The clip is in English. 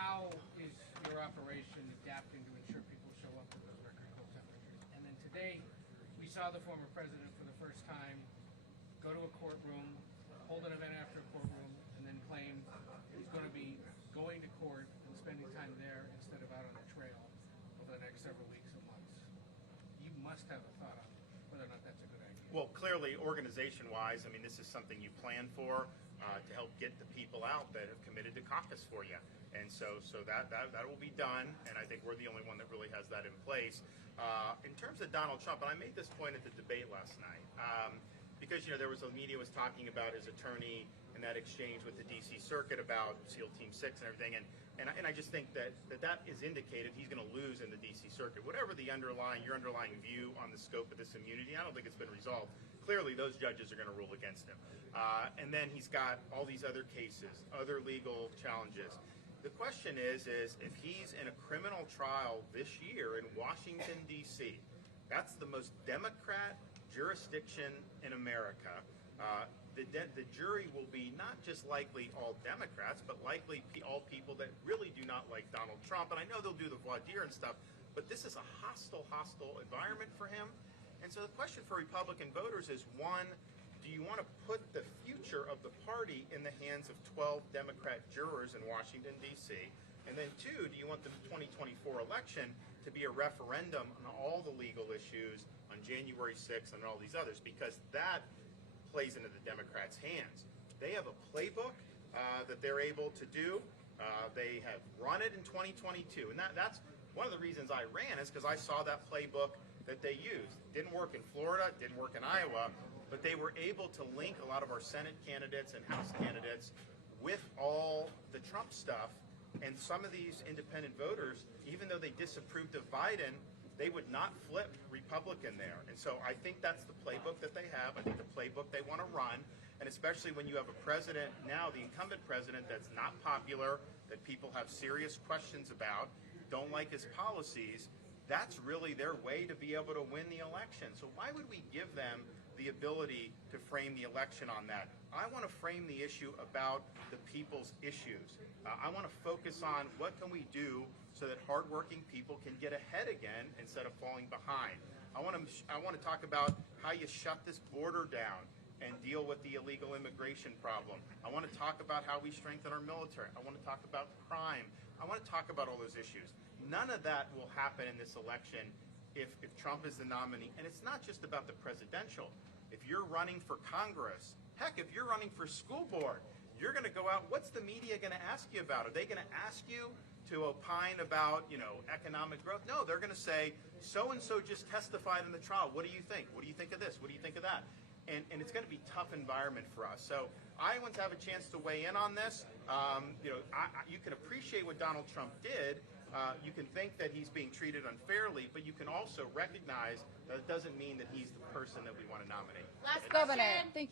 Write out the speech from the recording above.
how is your operation adapting to ensure people show up at those record cold temperatures? And then today, we saw the former president for the first time go to a courtroom, hold an event after a courtroom, and then claim he's going to be going to court and spending time there instead of out on the trail over the next several weeks and months. You must have a thought on whether or not that's a good idea. Well, clearly, organization-wise, I mean, this is something you plan for to help get the people out that have committed to caucus for you. And so that will be done, and I think we're the only one that really has that in place. In terms of Donald Trump, and I made this point at the debate last night, because there was the media was talking about his attorney and that exchange with the D.C. Circuit about SEAL Team 6 and everything, and I just think that is indicated he's going to lose in the D.C. Circuit. Whatever your underlying view on the scope of this immunity, I don't think it's been resolved. Clearly, those judges are going to rule against him. And then he's got all these other cases, other legal challenges. The question is if he's in a criminal trial this year in Washington, D.C., that's the most Democrat jurisdiction in America. The jury will be not just likely all Democrats, but likely all people that really do not like Donald Trump. And I know they'll do the voir dire and stuff, but this is a hostile environment for him. And so the question for Republican voters is, one, do you want to put the future of the party in the hands of 12 Democrat jurors in Washington, D.C.? And then two, do you want the 2024 election to be a referendum on all the legal issues on January 6th and all these others? Because that plays into the Democrats' hands. They have a playbook that they're able to do. They have run it in 2022. And that's one of the reasons I ran, is because I saw that playbook that they used. It didn't work in Florida, didn't work in Iowa, but they were able to link a lot of our Senate candidates and House candidates with all the Trump stuff. And some of these independent voters, even though they disapproved of Biden, they would not flip Republican there. And so I think that's the playbook that they have. I think the playbook they want to run. And especially when you have a president now, the incumbent president, that's not popular, that people have serious questions about, don't like his policies, that's really their way to be able to win the election. So why would we give them the ability to frame the election on that? I want to frame the issue about the people's issues. I want to focus on what can we do so that hardworking people can get ahead again instead of falling behind. I want to talk about how you shut this border down and deal with the illegal immigration problem. I want to talk about how we strengthen our military. I want to talk about crime. I want to talk about all those issues. None of that will happen in this election if Trump is the nominee. And it's not just about the presidential. If you're running for Congress, heck, if you're running for school board, you're going to go out. What's the media going to ask you about? Are they going to ask you to opine about, economic growth? No, they're going to say, so-and-so just testified in the trial. What do you think? What do you think of this? What do you think of that? And it's going to be a tough environment for us. So Iowans have a chance to weigh in on this. You can appreciate what Donald Trump did. You can think that he's being treated unfairly, but you can also recognize that it doesn't mean that he's the person that we want to nominate. Last Governor, thank you.